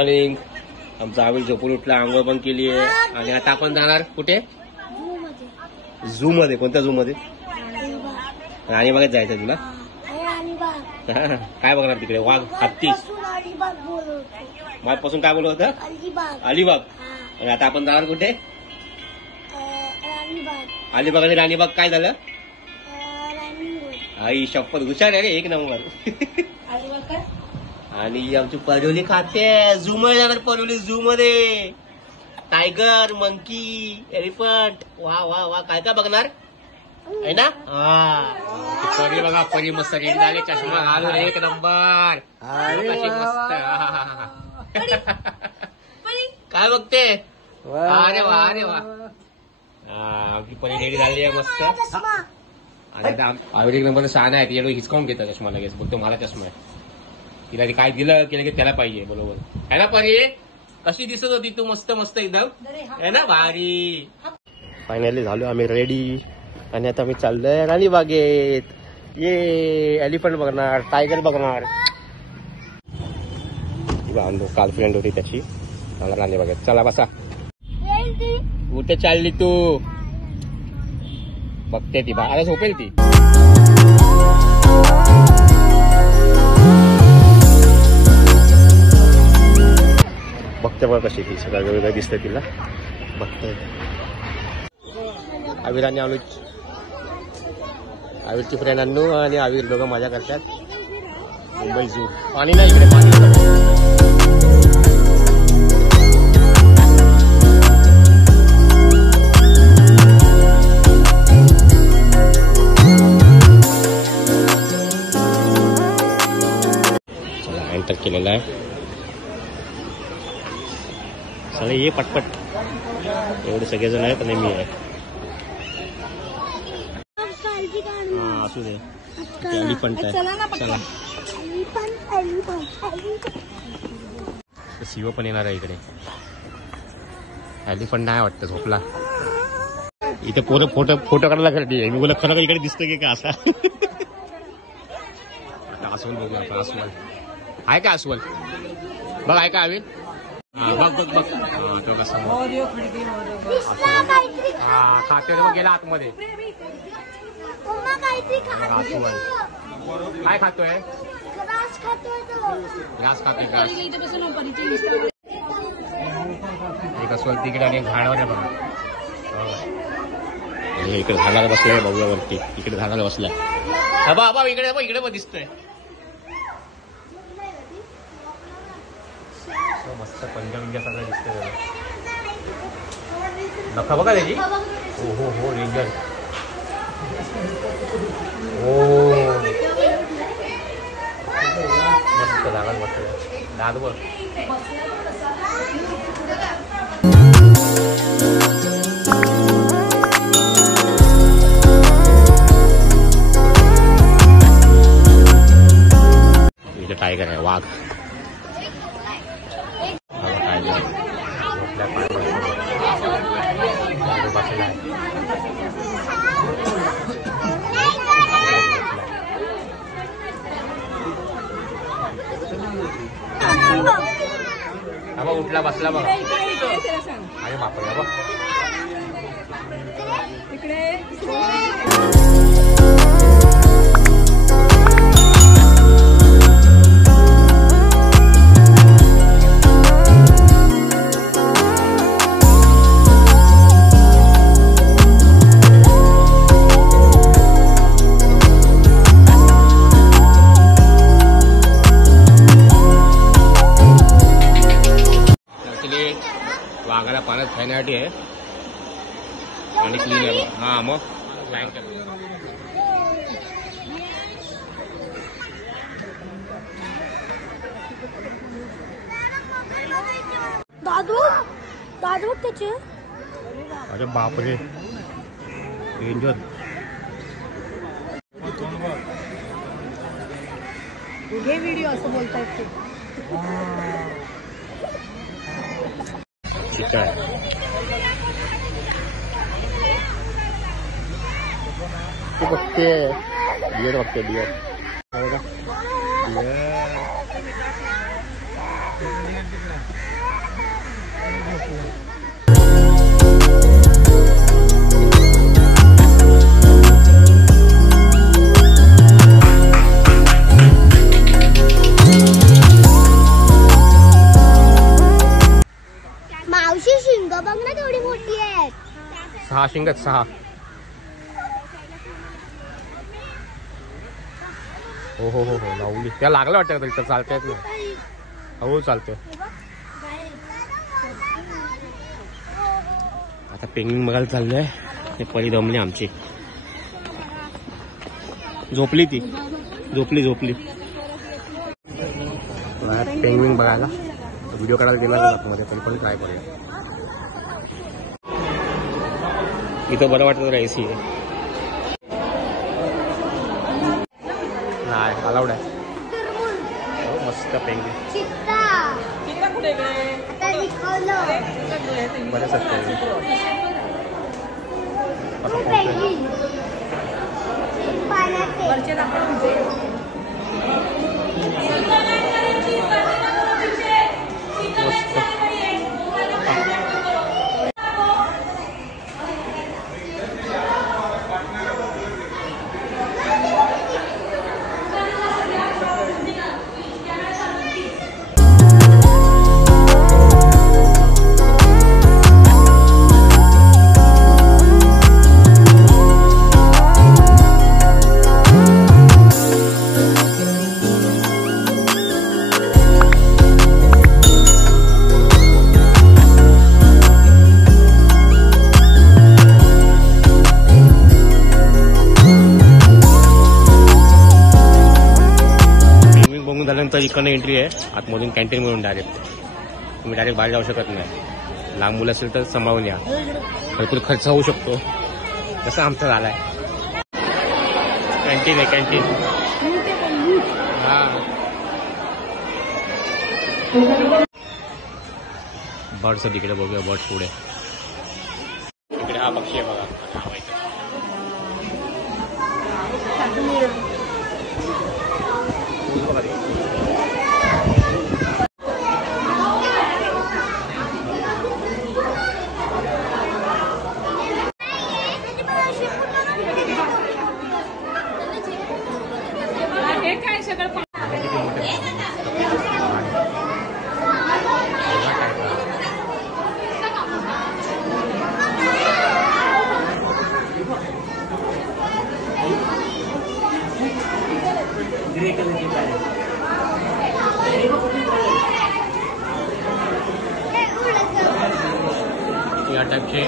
Morning. आमचा आविल झोपून उठला, आंघोळ पण केली आहे आणि आता आपण जाणार कुठे? झू मध्ये. कोणत्या झू मध्ये? राणीबागेत जायचं तुला? काय बघणार तिकडे? वाघ, हत्ती? माझ्यापासून काय बोलत होतं? अलिबाग. आणि आता आपण जाणार कुठे? अलिबाग. आणि राणीबाग काय झालं? आई शपथ, हुशार आहे रे, एक नंबर. आणि आमची परवली खाते. झू मध्ये जाणार, परवली झू मध्ये. Tiger, monkey, elephant. वा वा वा, काय काय बघणार आहे ना? हा, परी बघा, परी मस्त रेडी झाले, चष्मा घालून एक नंबर. मस्त. काय बघते? अरे वा, अरे वा. आमची परी रेडी झाली आहे मस्त. आणि आविर एक नंबर शहाणा आहे, तिच्याकडे हिसकावून घेतात चष्मा लगेच. बघतो मला चष्मा आहे. तिला काय दिलं की लगेच त्याला पाहिजे. बरोबर आहे ना परी? कशी दिसत होती तू? मस्त मस्त एकदम आहे ना, भारी. फायनली झालो आम्ही रेडी आणि आता आम्ही चाललोय राणीबागेत. ये एलिफंट बघणार, टायगर बघणार. काल फ्रेंड होती त्याची. मला राणीबागेत. चला बसा. कुठे चालली तू? बघते ती, बाळा झोपेल ती. बघते बघ कशी ती, सगळं वेगळं दिसतंय तिला. बघते. आविर आणि आविरची फ्रेंड अन्नू आणि आविर दोघं मजा करतात. मुंबई झू. पाणी नाही इकडे, पाणी. चला एंटर केलेला आहे. चला ये पटपट. एवढे सगळेजण आहेत आणि मी आहे. हा असू दे. एलिफंट आहे. चला. शिव पण येणार आहे इकडे. एलिफंट नाही वाटतं, झोपला. इथे फोटो काढायला खरं आहे. मी बोला खरं इकडे दिसतो की का असा? अस्वल बघूया. अस्वल आहे का? अस्वल बघ, आहे का आविर? बघ बघ बघ. तो कसा खाते मग गेला आतमध्ये. काय खातोय? घास खातोय. एक अस्वल तिकडे आणि झाडावर बघा. इकडे झाडाला बसलाय बघूया वरती. इकडे झाडाला बसलाय. बाबा इकडे बघ, इकडे बघ दिसतोय. मस्त पंजा सगळं दिसतंय. नखा बघा त्याची. हो हो हो, डेंजर. हो मस्त जागा बसतोय. दाद बघ. इथे टायगर आहे, वाघ. उठला बसला बघा. अरे बापरे बघ. वाघाला पाण्यात खाण्यासाठी आहे आणि क्लीन आहे. हा मग दादू दादू त्याचे. अरे बापरे, डेंजर. हे व्हिडिओ असं बोलतायत ते. चिता बघते. बियर बघते. बियर 6 शिंगत 6. हो लावली. त्या लागलं वाटतं का तरी चालता येत नाही. हो चालतंय. आता पेंगिंग बघायला चाललंय. ते परी दमली आमची. झोपली ती. झोपली. पेंगिंग बघायला व्हिडिओ काढायला गेला मध्ये तरी पण ट्राय करूया. इथं बरं वाटतं एसी आहे. नाही अलाउड आहे. मस्त पेंगिंग बरेच असते. झाल्यानंतर इकडनं एंट्री आहे. आतमधून कॅन्टीन मिळून डायरेक्ट. तुम्ही डायरेक्ट बाहेर जाऊ शकत नाही. लहान मुलं असेल तर सांभाळून या. भरपूर खर्च होऊ शकतो. तसं आमचं झालाय. कॅन्टीन आहे कॅन्टीन. बर्ड्स तिकडे बघूया. बर्ड्स पुढे इकडे हा पक्षी आहे बघा. या टाईपचे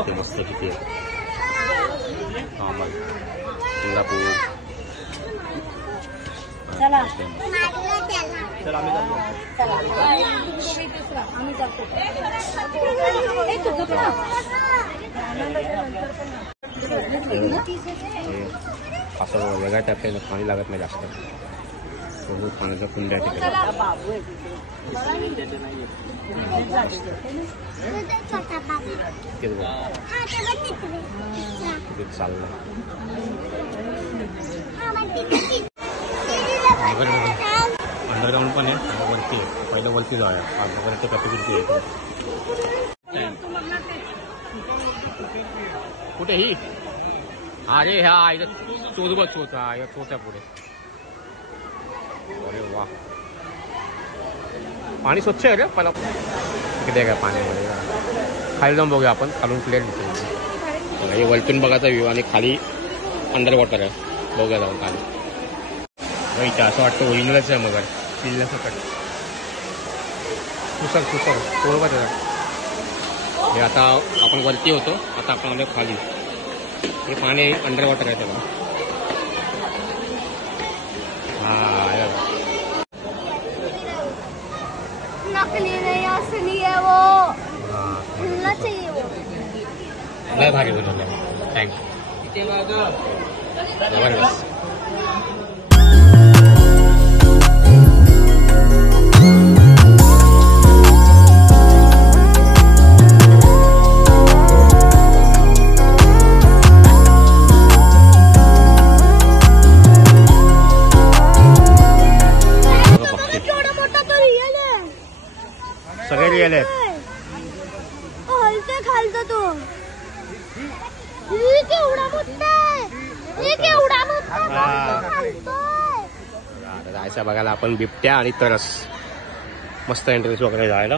इथे मस्त किती आहे. सिंगापूर. चला असं वेगळ्या टाईपचे पाणी लागत नाही जास्त. पाण्याचा कुंड आहे तिकडे. चाललं अंडरग्राउंड पण आहे. वरती आहे. पहिलं वरती जाऊया. वगैरे कॅपॅसिटी आहे. कुठे ही. अरे हा इथं चोच बघ. चोच हा या चोच आहे पुढे. अरे वा पाणी स्वच्छ आहे रे. पहिला किती काय पाण्यामध्ये. खाली जाऊन बघूया आपण. खालून क्लिअर दिसतो. हे वरतून बघायचा व्ह्यू आणि खाली अंडर वॉटर आहे. बघूया जाऊन खाली. इथं असं वाटतं ओरिजिनलच आहे मगर. किल्ल्यासकट सुसर तोडवा त्याला. हे आता आपण वरती होतो. आता आपण आलो खाली. हे पाणी अंडर वॉटर आहे त्याला. नकली नहीं असली है वो. खुलना चाहिए वो. लय भारी बनवलं. थँक्यू. जबरदस्त. ही केवढा मोठा आहे, ही केवढा मोठा घालतोय. आता जायचं बघायला आपण बिबट्या आणि तरस. मस्त एंट्रन्स वगैरे जायला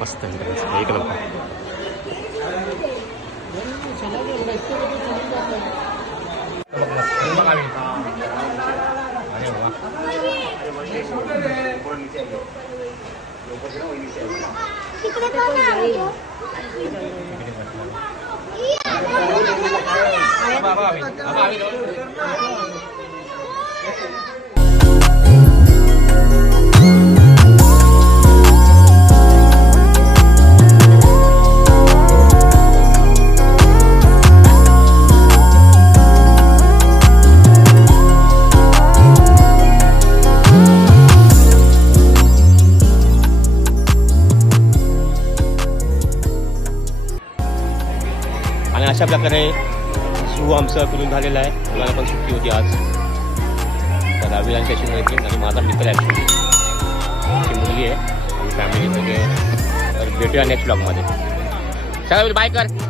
मस्त एंट्रन्स एक नंबर. तिकडे कोण आहे? आणि अशा प्रकारे शू आमचं फिरून झालेलं आहे. मुलाला पण सुट्टी होती आज. तर अभिलान त्याची मैत्रीण आणि माझा मित्र ॲक्च्युली त्याची मुलगी आहे आणि फॅमिली वगैरे. तर भेटूया नेक्स्ट ब्लॉगमध्ये. चला बाय कर.